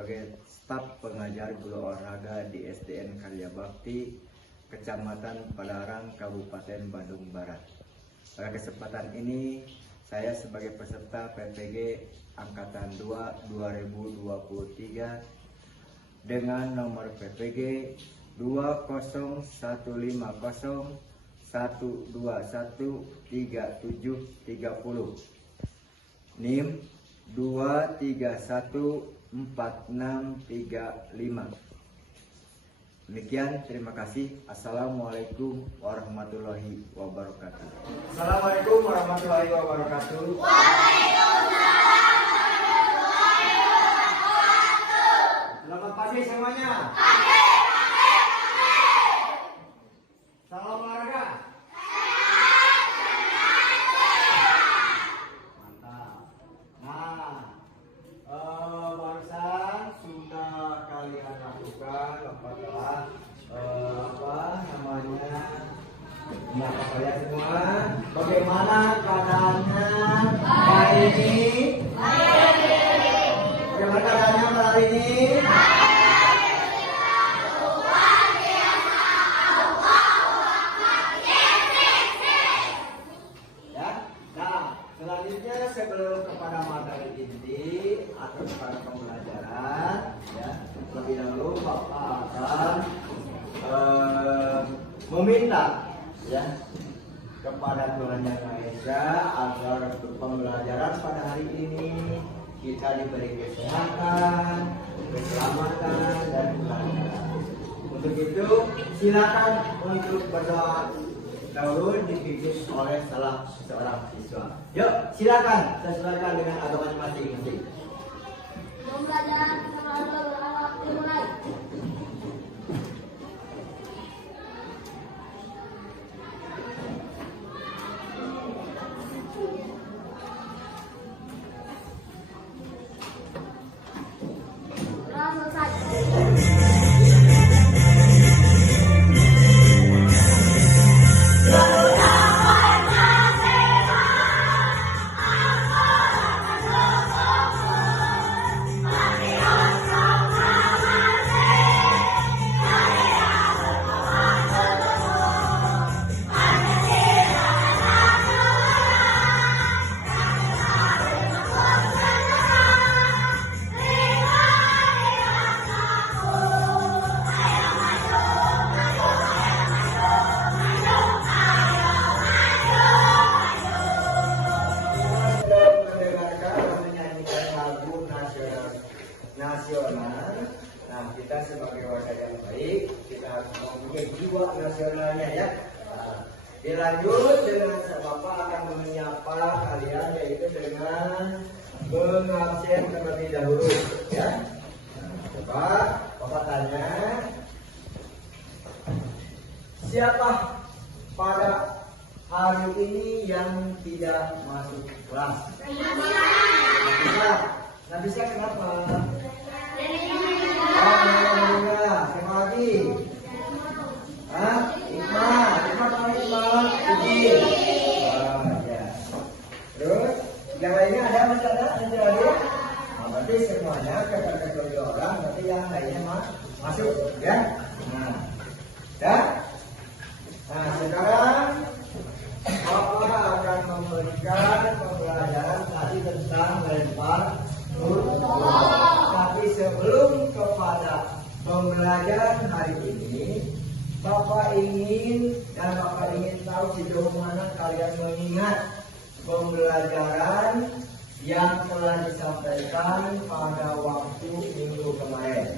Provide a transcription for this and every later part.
sebagai staf pengajar guru olahraga di SDN Karya Bakti, Kecamatan Padalarang, Kabupaten Bandung Barat. Pada kesempatan ini, saya sebagai peserta PPG Angkatan 2 2023 dengan nomor PPG 20150121370, NIM 2314635. Demikian, terima kasih. Assalamualaikum warahmatullahi wabarakatuh. Assalamualaikum warahmatullahi wabarakatuh. Waalaikumsalam warahmatullahi wabarakatuh. Selamat pagi semuanya. Pagi. Salam olahraga. Mantap. Nah, barusan sudah kalian lakukan adalah menyapa kalian semua. Bagaimana keadaannya hari ini? Bagaimana keadaannya hari ini? Selanjutnya sebelum kepada materi inti atau kepada pembelajaran, lebih dahulu Bapak akan meminta kepada Tuhan Yang Maha Esa agar pembelajaran pada hari ini kita diberi kesehatan, keselamatan, dan kelancaran. Untuk itu silakan untuk berdoa dahulu dipimpin oleh salah seorang siswa. Yuk, silakan sesuaikan dengan agamanya masing-masing. Pembelajaran berawal dimulai. Telah selesai. Nasional. Nah, kita sebagai warga yang baik, kita harus mempunyai jiwa nasionalnya ya. Nah, dilanjut dengan Bapak akan menyapa kalian yaitu dengan mengabsen terlebih dahulu ya. Nah, coba Bapak tanya, siapa pada hari ini yang tidak masuk kelas? Nah, bisa kenapa? Siapa lagi? Hikmah kali Hikmah? Ya. Terus yang lainnya ada masih ada lagi? Nah, berarti semuanya kategori orang, berarti yang lainnya masuk ya. Nah, ya. Nah, sekarang Bapak akan memberikan pembelajaran tadi tentang lempar jumroh. Tapi sebelum kepada pembelajaran hari ini, Bapak ingin tahu sejauh mana kalian mengingat pembelajaran yang telah disampaikan pada waktu minggu kemarin.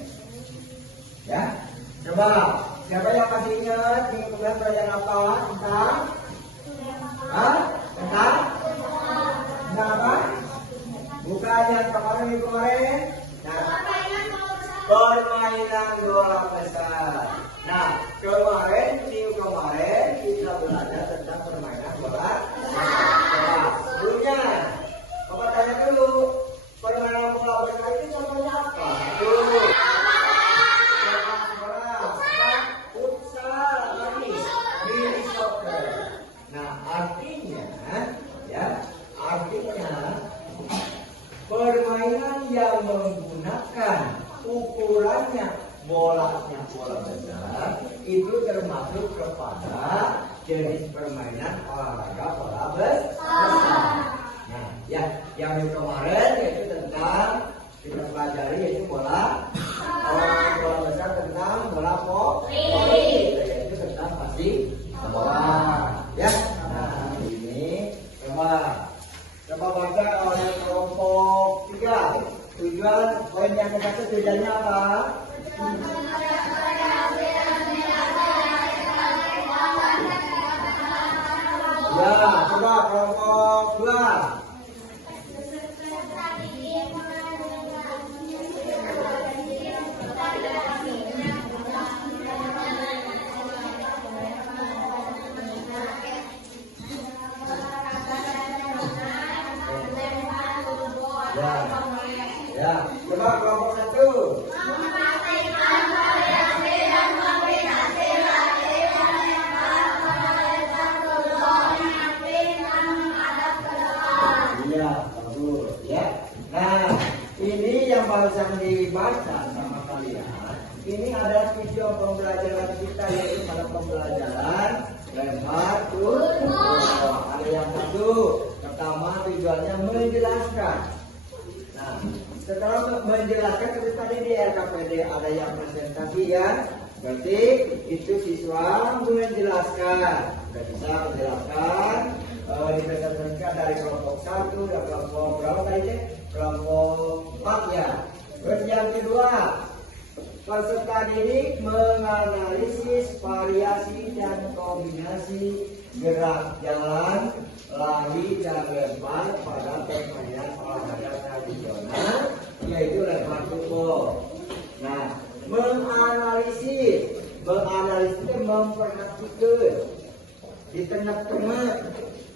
Ya, coba siapa yang masih ingat minggu kemarin pelajaran apa? Tentang apa? Bukan yang kemarin minggu kemarin. Nah, permainan bola besar. Nah, minggu kemarin kita belajar tentang permainan bola besar. Sebelumnya, Bapak tanya dulu, permainan bola besar itu contohnya apa? Futsal, mini soccer. Nah, artinya permainan yang menggunakan sedang itu termasuk kepada jenis permainan olahraga bola besar. Nah, ya, yang kemarin yaitu tentang kita pelajari yaitu bola besar tentang bola voli, yaitu tentang pasing bola. Ya, nah ini coba baca oleh kelompok 3. Tujuan poin yang ke-1 tujuannya apa? Ya, coba kelompok 2. Ya, coba kelompok 1. Iya, bagus ya. Nah, ini yang barusan dibaca sama kalian. Ini adalah tujuan pembelajaran kita yaitu pada pembelajaran lempar tumpul. Ada yang satu, pertama tujuannya menjelaskan. Nah, setelah menjelaskan itu tadi di RKPD ada yang presentasi ya. Berarti itu siswa menjelaskan. Sudah bisa menjelaskan dipresentasikan dari kelompok 1 dan kelompok berapa tadi? Kelompok 4 ya. Terus yang kedua, peserta didik menganalisis variasi dan kombinasi gerak jalan, lari dan lempar pada permainan olahraga tradisional yaitu lempar tumpul. Nah, menganalisis itu memperhatikan, di tengah-tengah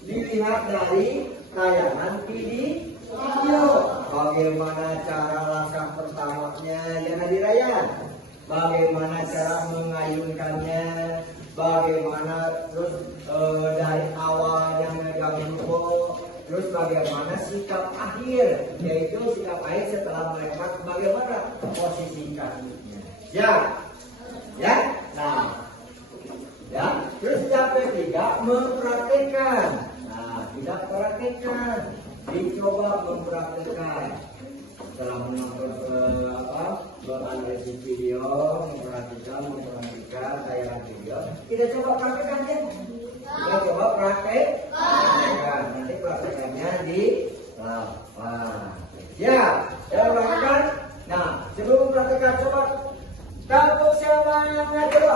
dilihat dari tayangan video. Bagaimana cara langkah pertamanya yang dirayan, bagaimana cara mengayunkannya, bagaimana terus dari awal yang megang tumpul, terus bagaimana sikap akhir, yaitu sikap akhir setelah melempar, bagaimana posisi kakinya. Ya, nah, ya, terus yang ketiga mempraktekkan. Nah, tidak praktekkan, dicoba mempraktekkan. Setelah menonton menganalisis video, memperhatikan tayangan video, kita coba praktekkan ya. Kita coba praktekkan. Nanti praktekannya di lapangan. Ya, praktekkan. Nah, sebelum praktekkan coba tepuk semangat coba.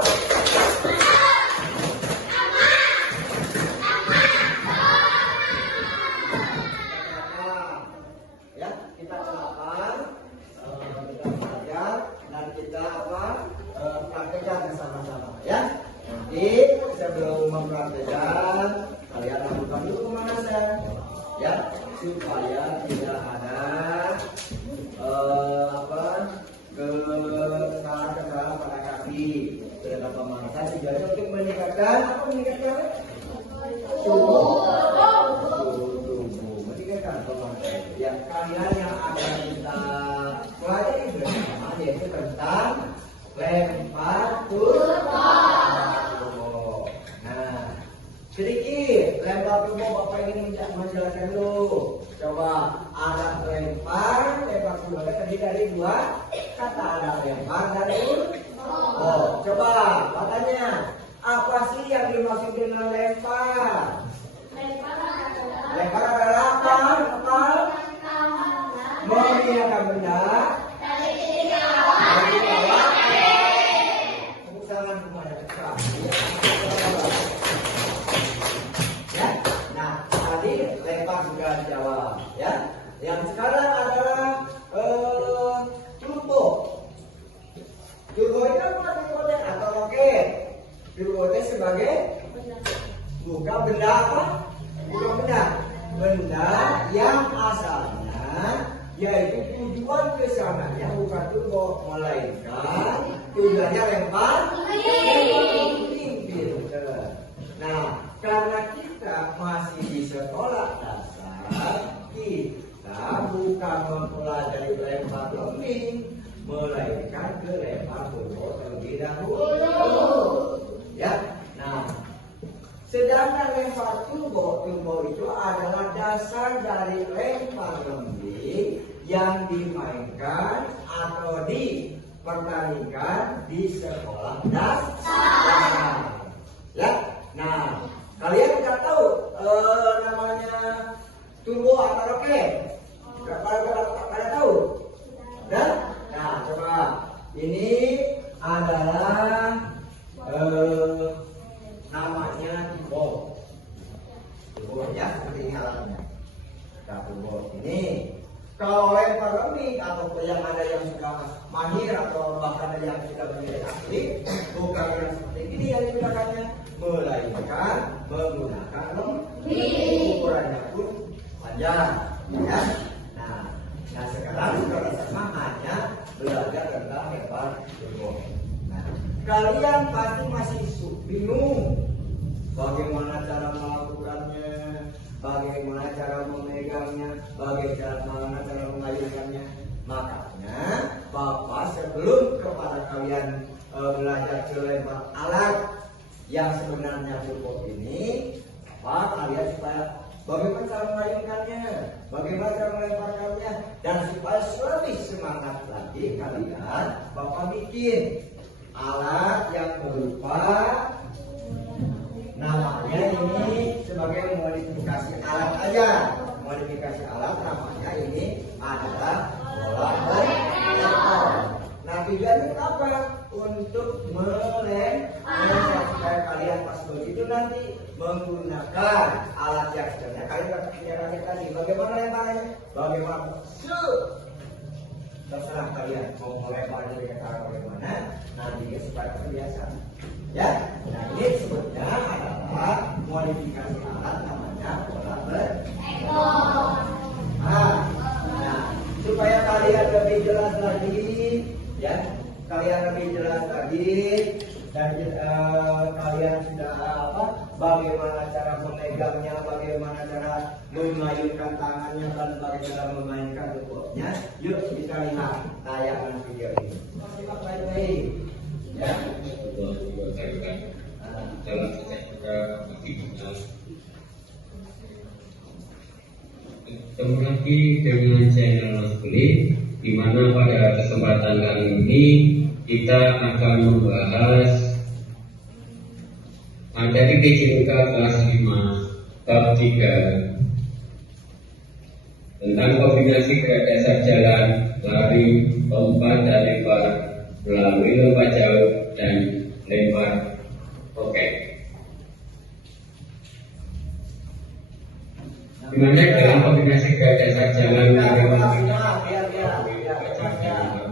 Kita praktekkan bersama-sama ya. Nanti sebelum mempraktekkan kalian lakukan dulu pemanasan ya, supaya tidak ada kesalahan pada kaki. Dengan pemanasan tujuannya untuk meningkatkan tubuh, meningkatkan pemanasan. Ya, kalian yang akan kita pelajari bersama yaitu tentang lempar tumpul. Nah, sedikit lempar tumpul Bapak ingin menjelaskan dulu. Coba ada lempar tumpul terdiri dari dua kata, ada lempar dan tumpul. Coba katanya apa sih yang dimaksud dengan lempar? Lempar adalah apa? Memindahkan benda dari bawah. Tangan kepada dekat. Ya. Nah, tadi lempar sudah dijawab. Ya. Yang sekarang adalah turbo. Turbo itu apa? Turbo atau roket. Turbo itu sebagai bukan benda apa? Bukan benda. Benda yang asalnya yaitu tujuan kesananya bukan turbo, melainkan tujuannya lempar. Nah, karena kita masih di sekolah dasar, kita bukan mempelajari lempar lembing, melainkan ke melempar turbo terlebih dahulu. Ya, nah, sedangkan lempar turbo itu adalah dasar dari lempar lembing yang dimainkan atau dipertandingkan di sekolah dasar. Ya, nah, kalian tidak tahu namanya turbo atau roket? Kalian tahu? Nah, coba ini adalah namanya turbo. Turbo ya, seperti ini alatnya. Nah, turbo ini kalau lempar lembing atau yang ada yang sudah mahir atau bahkan ada yang sudah menjadi ahli, bukan yang seperti ini yang digunakannya, melainkan menggunakan lembing. Ukurannya pun panjang, ya. Nah sekarang saudara semua hanya belajar tentang lempar turbo. Nah, kalian pasti masih bingung bagaimana cara melakukannya, bagaimana cara memegangnya, bagaimana cara mengayunkannya. Makanya Bapak sebelum kepada kalian belajar lempar alat yang sebenarnya turbo ini, kalian supaya bagaimana cara mengayunkannya, bagaimana cara melemparkannya, dan supaya lebih semangat lagi kalian, Bapak bikin alat yang berupa namanya ini sebagai modifikasi alat aja. Modifikasi alat namanya ini adalah bola lempar. Nah, tujuannya apa? Untuk melempar supaya kalian pas begitu nanti menggunakan alat yang sebenarnya kalian pikirkan tadi. Bagaimana lemparnya? Bagaimana? Terserah kalian mau melemparnya dengan cara bagaimana. Nanti supaya terbiasa. Ya, nah ini sebutnya adalah modifikasi alat namanya bola lempar. Nah, supaya kalian lebih jelas lagi, ya, kalian lebih jelas lagi dan kalian sudah bagaimana cara memegangnya, bagaimana cara mengayunkan tangannya, dan bagaimana memainkan tubuhnya. Yuk kita lihat tayangan video ini. Simak baik-baik. Ya. Dalam juga aktivitas. Ketemu lagi dengan channel Mas Beli, di mana pada kesempatan kali ini kita akan membahas materi PJMK kelas 5 bab 3 tentang kombinasi gerak dasar jalan, lari, lompat dan lempar melalui lompat jauh dan lempar roket. Di mana dalam kombinasi gerak dasar jalan, lari, lompat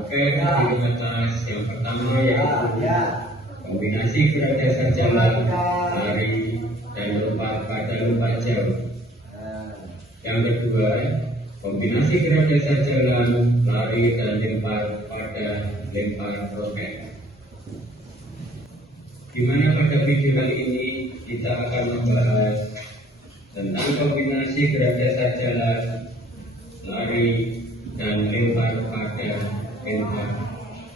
di atas yang pertama yaitu kombinasi gerak dasar jalan, lari, dan lompat pada lompat jauh. Yang kedua, kombinasi gerak dasar jalan, lari, dan lempar pada lempar roket. Di mana pada video kali ini kita akan membahas tentang kombinasi gerak dasar jalan, lari, dan lempar pada lempar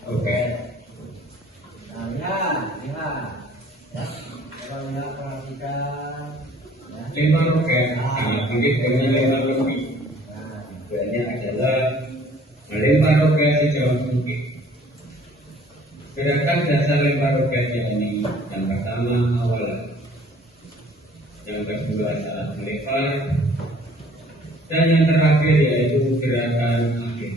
roket. Nah, lihat. Kalau lihat perhatikan. Lempar roket sangat mirip dengan lempar lembing. Tujuannya adalah melempar roket sejauh mungkin. Gerakan dasar lempar roket yakni yang pertama awal, yang kedua saat melempar, dan yang terakhir yaitu gerakan akhir.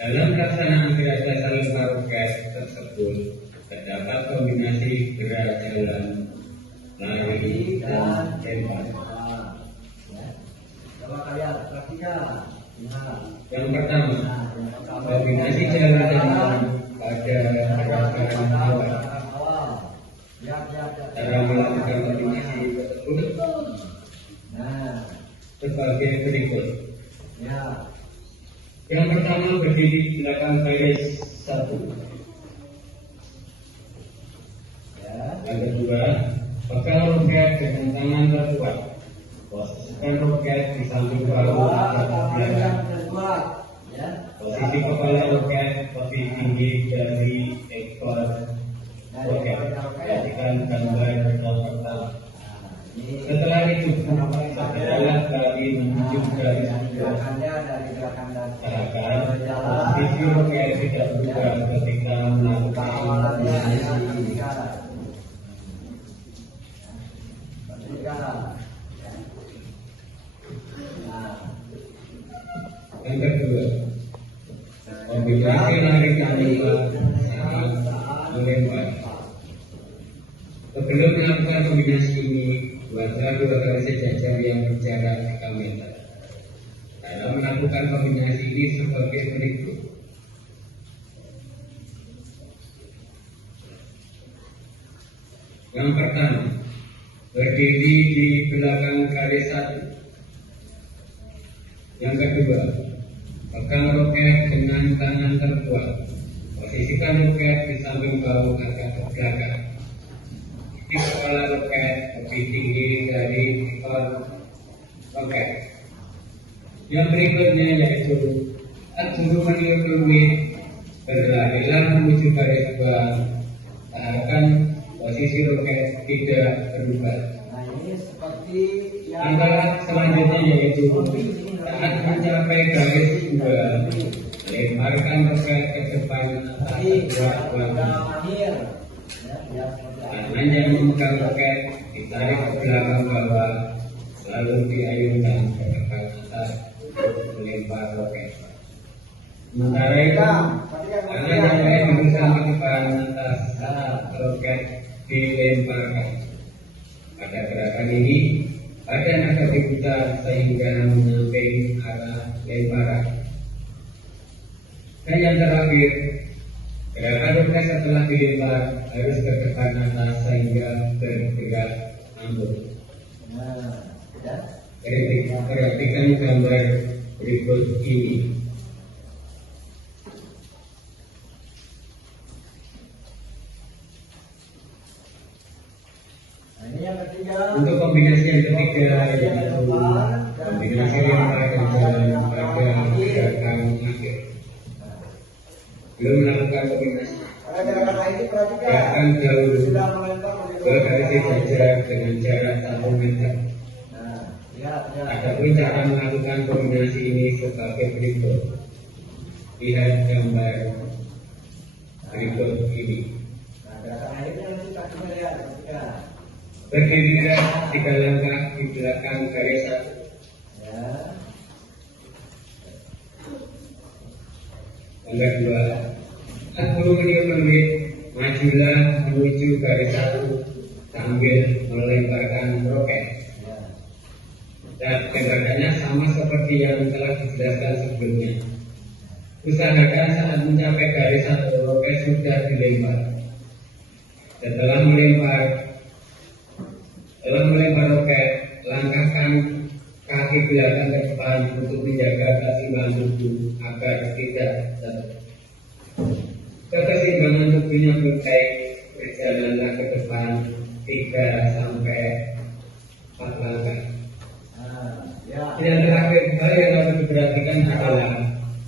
Dalam pelaksanaan gerak dasar lempar roket tersebut terdapat kombinasi gerak jalan, lari, dan lempar. Coba kalian perhatikan. Yang pertama, kombinasi jalan dan lari pada gerakan awal. Cara melakukan kombinasi tersebut sebagai berikut. Yang pertama, berdiri di belakang baris 1. Yang kedua, pegang roket dengan tangan terkuat. Posisikan roket di samping bahu atau belakang. Posisi kepala roket lebih tinggi dari ekor roket. Perhatikan gambar yang pertama. Setelah itu, adalah kali menuju garis gerakannya dari gerakan akan posisi roket tidak berubah ketika melakukan awalannya kombinasi. Yang kedua, kombinasi lari tembak saat melempar. Sebelum melakukan kombinasi ini, buatlah 2 garis sejajar yang berjarak 3 meter. Dalam melakukan kombinasi ini sebagai berikut. Yang pertama, berdiri di belakang garis 1. Yang kedua, pegang roket dengan tangan terkuat. Posisikan roket di samping bahu agak ke belakang. Di kepala roket lebih tinggi dari ekor roket. Yang berikutnya yaitu ajuru meniup peluit, berlarilah menuju garis 2. Usahakan posisi roket tidak berubah. Nah ini seperti yang Langkah selanjutnya yaitu saat mencapai garis 2, lemparkan roket ke depan atas 2 wajah. Tangan yang memegang roket ditarik ke belakang bawah, lalu diayunkan ke depan atas untuk melempar roket. Sementara itu, tangan yang lain berusaha ke depan atas saat roket dilemparkan. Pada gerakan ini, badan agak diputar sehingga menyamping arah lemparan. Dan yang terakhir, gerakan roket setelah dilempar harus ke depan atas sehingga bergerak ambut. Perhatikan gambar berikut ini. ini yang ketiga. Untuk kombinasi yang ketiga yaitu kombinasi lempar dan jalan pada gerakan akhir. Belum melakukan kombinasi. Pada gerakan ini perhatikan. Gerakan jauh Sudah melempar ke garis sejajar dengan jarak 1 meter. Nah, lihat. Adapun cara melakukan kombinasi ini sebagai berikut. Lihat gambar berikut ini. Nah, gerakan akhirnya nanti kaki melihat. Berdirilah 3 langkah di belakang garis 1. Ya. Langkah 2, 40 meniup peluit, majulah menuju garis 1 sambil melemparkan roket. Ya. Dan gerakannya sama seperti yang telah dijelaskan sebelumnya. Usahakan saat mencapai garis 1 roket sudah dilempar. Setelah melempar roket, langkahkan kaki belakang ke depan untuk menjaga keseimbangan tubuh agar tidak jatuh. Keseimbangan tubuhnya berbaik, berjalanlah ke depan 3 sampai 4 langkah. Ya. Yang terakhir, hal yang harus diperhatikan adalah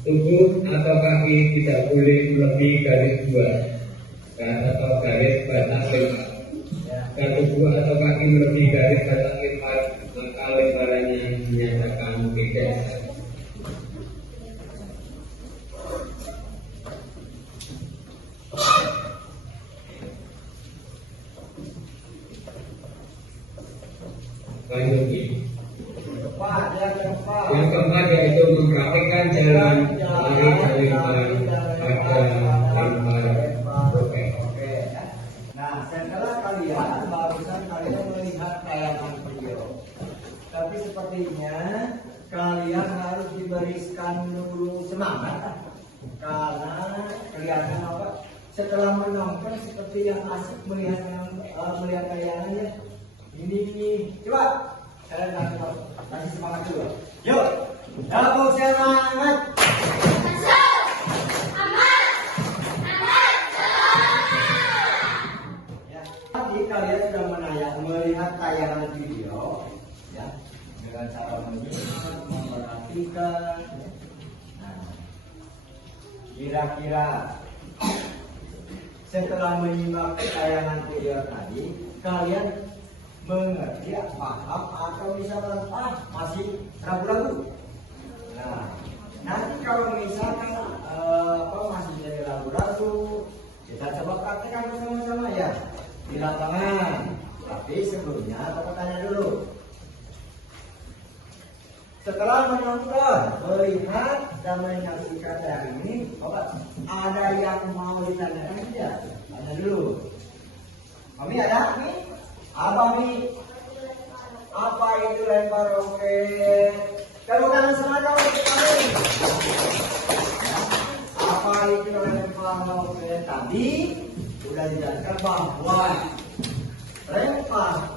tubuh atau kaki tidak boleh melebihi garis 2 atau garis batas lempar. Dan tubuh atau kaki melebihi garis batas lempar, maka lemparannya dinyatakan tidak sah. Selanjutnya, yang keempat yaitu mempraktikkan jalan lari dan lempar pada lempar roket. Nah, setelah kalian barusan kalian melihat tayangan video, tapi sepertinya kalian harus diberikan dulu semangat karena kelihatan apa? Setelah menonton seperti yang asik melihat tayangannya. Ini coba saya kasih semangat dulu. Yuk, tepuk semangat. Tadi kalian sudah melihat tayangan video, ya, dengan cara menyimak, memperhatikan. Nah, Kira-kira setelah menyimak tayangan video tadi, kalian mengerti, paham, atau misalkan masih ragu-ragu? Nah, nanti kalau misalkan masih jadi ragu-ragu, kita coba praktekkan bersama-sama ya di lapangan. Tapi sebelumnya Bapak tanya dulu. Setelah menonton, melihat, dan menyaksikan hari ini, Bapak ada yang mau ditanyakan tidak? Tanya dulu. Mami ada? Mi? Abah Mi? Apa itu lempar roket? Kalau kanan semangat kami. Apa itu lempar roket? Tadi sudah dijelaskan bahwa lempar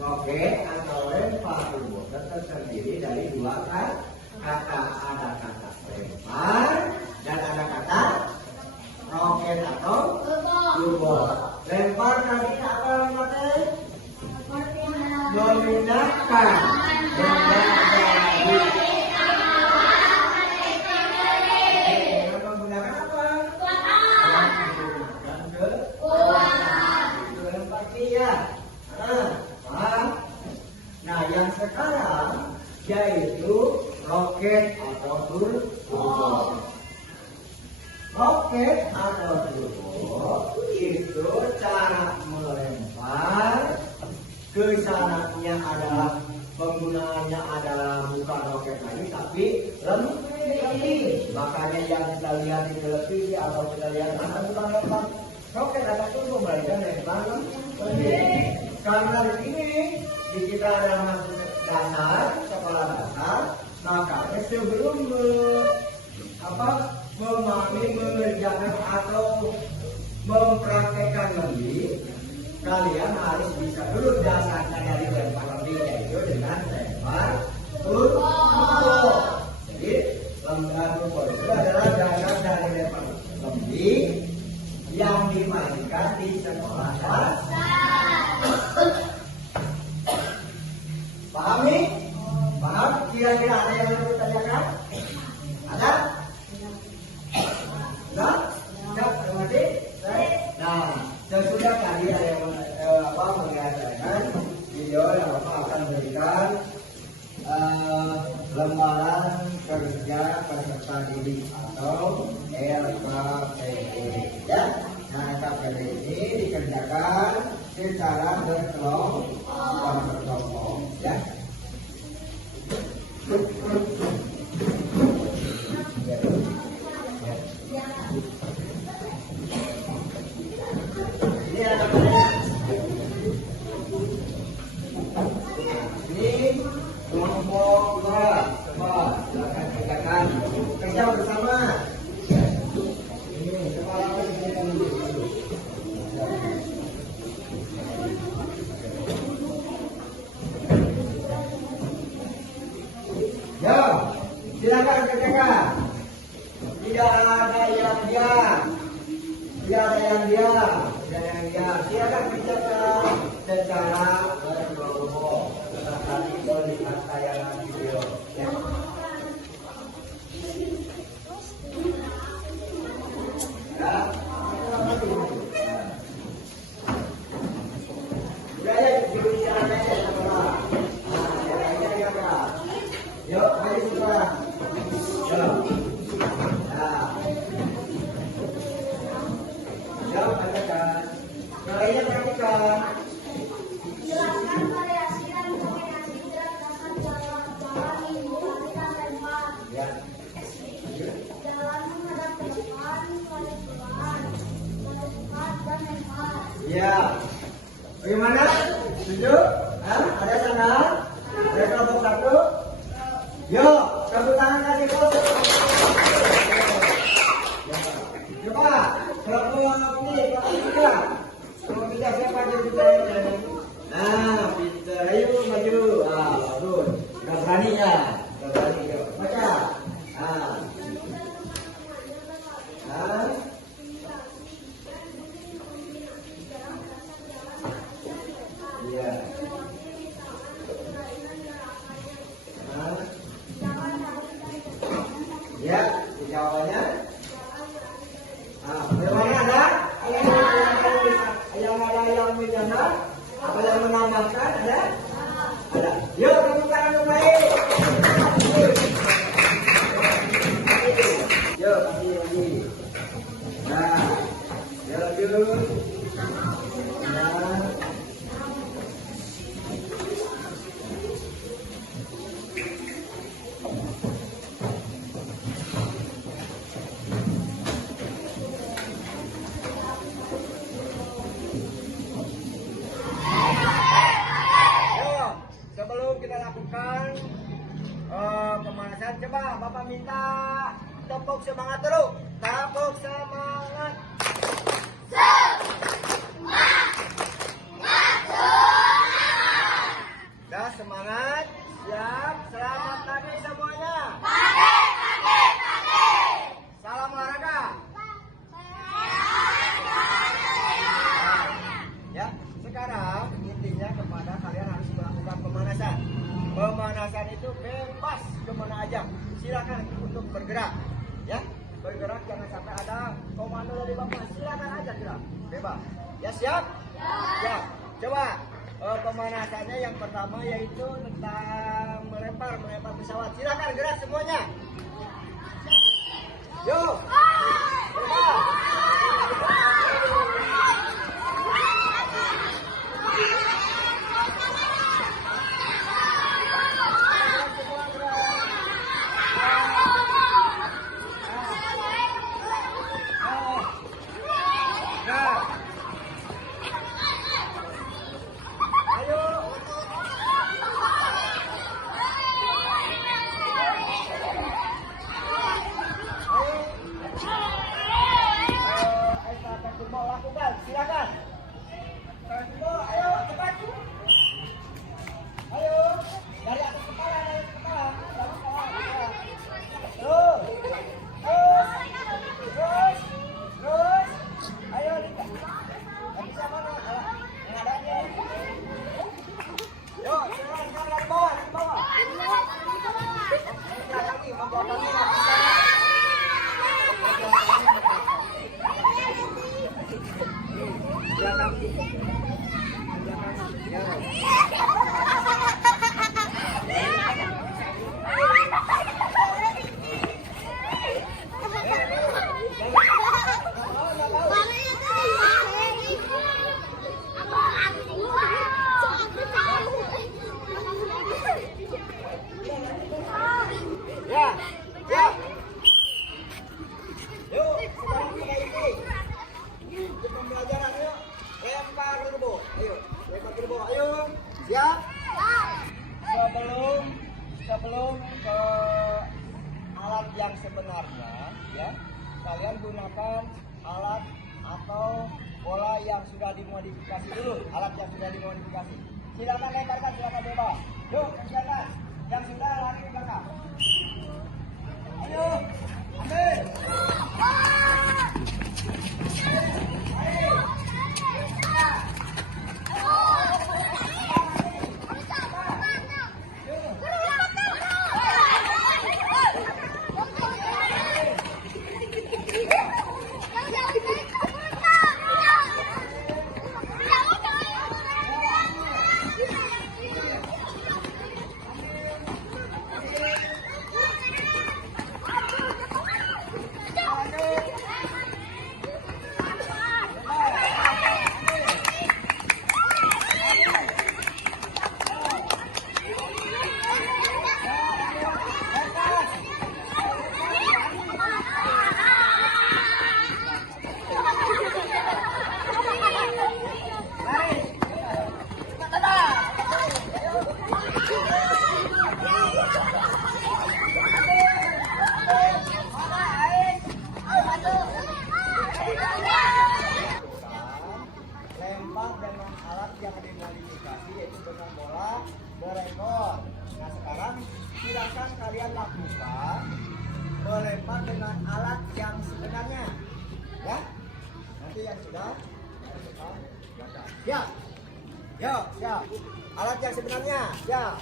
roket atau lempar roket terdiri dari dua kata. Ada kata lempar dan ada kata roket atau lubang. Lempar tadi apa namanya? Memindahkan benda dari menggunakan apa? Menggunakan kekuatan. Itu lempar dia. Paham? Nah, yang sekarang yaitu roket atau turbo. Roket atau turbo itu cara melempar. Kesananya adalah penggunaannya adalah bukan roket lagi, tapi lempar. Makanya yang kita lihat di televisi atau kita lihat bukan lempar roket atau turbo, melainkan lempar lempar. Karena di sini di kita ada masuk dasar, sekolah dasar, makanya sebelum memahami, mengerjakan atau mempraktekkan lebih, kalian harus bisa dulu dasarnya dari lempar lebih, yaitu dengan lempar turbo. Jadi lempar turbo itu adalah dasar dari lempar lebih yang dimainkan di sekolah dasar. Paham nih? Paham? Kira-kira ada yang mau ditanyakan? Ada? Enggak? Enggak? Berarti? Nah, sesudah tadi ada yang mengatakan video yang Bapak akan berikan lembaran kerja peserta didik atau LKPD ya. Nah, LKPD ini dikerjakan secara berkelompok ya. Ini ada ini kelompok 2. Coba silakan kerjakan kerja bersama. Ini kepala kerjakan dulu. Ya, silakan kerjakan. Tidak ada yang diam. Tidak ada yang diam. Tidak ada yang diam. Silakan kerjakan secara berkelompok. Tadi melihat tayangan video. Ya. Yuk, mari semua. Yuk, katakan. Kalian katakan. Jelaskan variasi dan kombinasi gerak dasar dalam bahan menggunakan lempar. Ya. Jalan menghadap ke depan, garis depan, dan lempar. Ya. Bagaimana? Setuju? Ada sana? Ada kelompok satu? Yuk, tepuk tangan kasih kelompok. Coba, kelompok ini, kelompok 3. Kelompok 3 siapa aja bisa ini? Nah, Peter, ayo maju. Bagus. Udah berani ya? Udah berani. Yuk, baca. Iya. Ya, jawabannya? menjana? Apa yang menambahkan? Ada? Ada. Yuk, tepuk tangan yang baik. Yuk, lagi. Nah, ya lanjut. Nah. Sebelum kita lakukan pemanasan, coba Bapak minta tepuk semangat dulu. Tepuk semangat. Dah semangat, siap, selamat pagi semuanya. Salam olahraga. Ya, sekarang intinya kepada kalian harus melakukan pemanasan. Pemanasan itu bebas kemana aja. Silakan untuk bergerak, ya. Bergerak jangan sampai ada komando dari Bapak. Silakan aja gerak, bebas. Ya siap? Ya. Coba pemanasannya yang pertama yaitu tentang melempar pesawat. Silakan gerak semuanya. Yuk. Bebas. Silakan. Ayo cepat. Ayo dari atas kepala, dari kepala. Terus. Ayo Lika. Yang bisa mana? Yang ada ini. Yuk, silakan dari bawah, dari bawah. Lagi, membuat kami ya, ya. Yuk, sekarang kita ini. Untuk pembelajaran, yuk. Lempar gerbo. Ayo, lempar gerbo. Ayo. Siap? Sebelum ke alat yang sebenarnya, ya. Kalian gunakan alat atau bola yang sudah dimodifikasi dulu. Alat yang sudah dimodifikasi. Silakan lemparkan, silakan bebas. Yuk, silakan. Yang sudah lari ke belakang. Ayo, ambil. Lempar dengan alat yang dimodifikasi yaitu dengan bola berekor. Nah sekarang silakan kalian lakukan melempar dengan alat yang sebenarnya, ya. Nanti yang sudah siap. Yuk, siap. Alat yang sebenarnya, siap.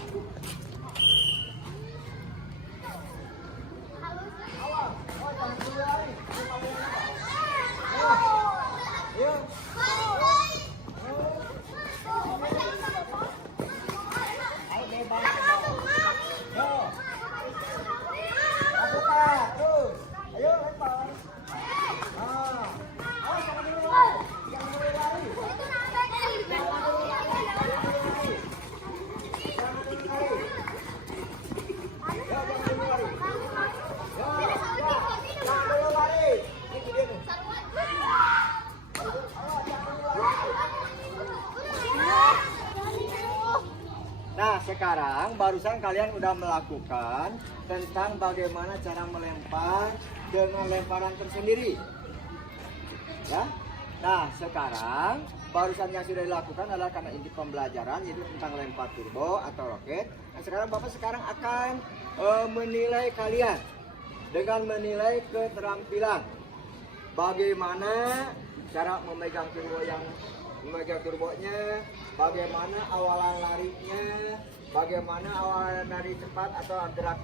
Awas, jangan keluar nih. Yuk. sekarang barusan kalian udah melakukan tentang bagaimana cara melempar dengan lemparan tersendiri. Ya. Nah, sekarang barusan yang sudah dilakukan adalah karena inti pembelajaran yaitu tentang lempar turbo atau roket. Nah, sekarang Bapak akan menilai kalian dengan menilai keterampilan. Bagaimana cara memegang turbonya, bagaimana awalan larinya, bagaimana awalan lari cepat atau gerak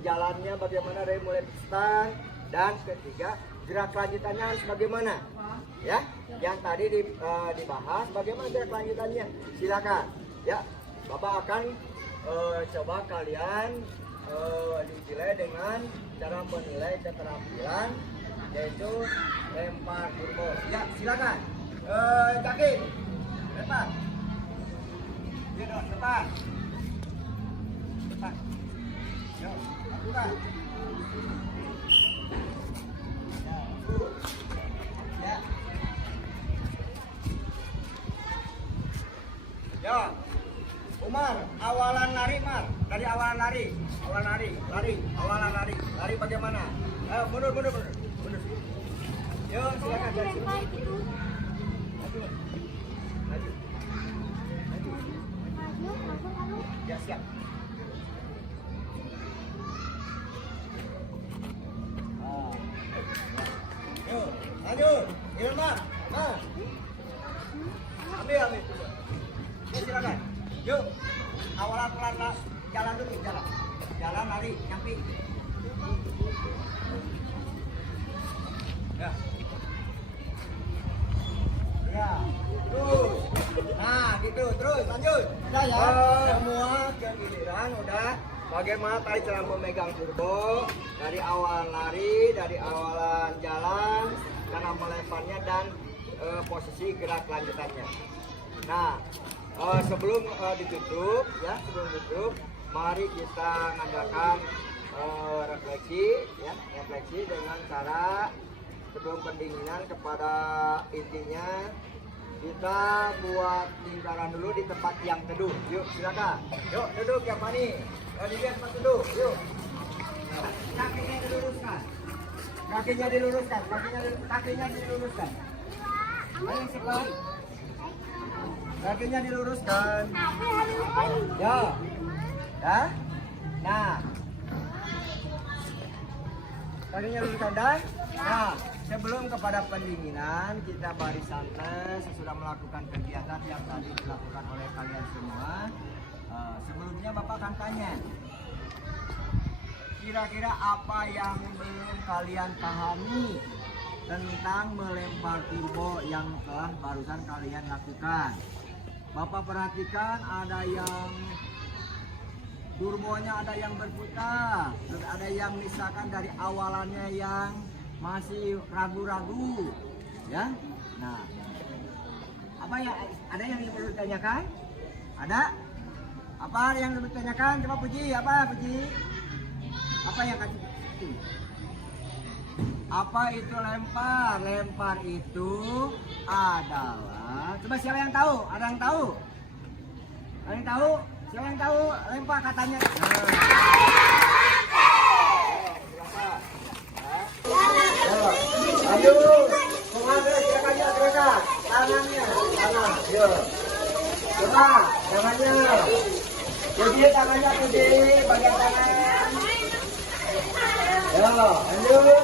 jalannya, bagaimana dari mulai start, dan ketiga gerak lanjutannya harus bagaimana. Ya, yang tadi dibahas bagaimana gerak lanjutannya. Silakan. Ya, Bapak akan coba kalian dinilai dengan cara menilai keterampilan yaitu lempar turbo. Ya, silakan. Kaki, lempar. Ya, dong, lempar. Lempar. Yuk, lakukan. Ya. Ya. Umar, awalan lari, Mar. Dari awalan lari. Lari bagaimana? Mundur. Yuk, silakan dari sini. Maju. Ya, siap. Yuk, lanjut. Giliran, Mar. Ambil. Ya, silakan. Yuk, awalan pelan jalan dulu, jalan lari, nyamping. Ya, terus. Nah, gitu, terus lanjut. Udah ya. Semua ke giliran udah. Bagaimana tadi cara memegang turbo dari awalan lari, dari awalan jalan, cara melemparnya dan posisi gerak lanjutannya. Nah, sebelum ditutup, mari kita ngadakan refleksi dengan cara sebelum pendinginan kepada intinya kita buat lingkaran dulu di tempat yang teduh. Yuk, silakan. Yuk, duduk yang mani. Dilihat tempat teduh. Yuk. Kakinya diluruskan. Ayo cepat. Kakinya diluruskan. Ya. Nah. Kakinya diluruskan dan. Nah, sebelum kepada pendinginan kita baris santai sesudah melakukan kegiatan yang tadi dilakukan oleh kalian semua. Sebelumnya Bapak akan tanya. Kira-kira apa yang belum kalian pahami tentang melempar turbo yang telah barusan kalian lakukan? Bapak perhatikan ada yang turbonya ada yang berputar, terus ada yang misalkan dari awalannya yang masih ragu-ragu, ya. Nah, apa ya? Ada yang perlu ditanyakan? Ada? Apa yang perlu ditanyakan? Coba Puji, Puji? Apa yang kasih? Apa itu lempar? Lempar itu adalah, coba siapa yang tahu? Ada yang tahu? Ada yang tahu? Siapa yang tahu lempar katanya? Ayo, gerakan, tangannya, yuk. Coba, tangannya. Jadi tangannya Puji, bagian tangan. Yo, lanjut.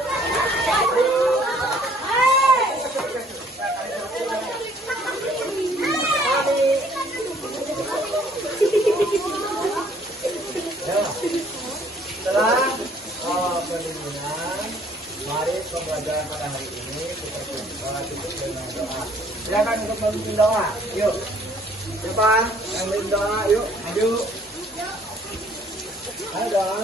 Setelah pendinginan, mari pembelajaran pada hari ini kita tutup dengan doa. Silakan untuk memimpin doa. Yuk. Siapa yang memimpin doa? Yuk, maju. Ayo doa.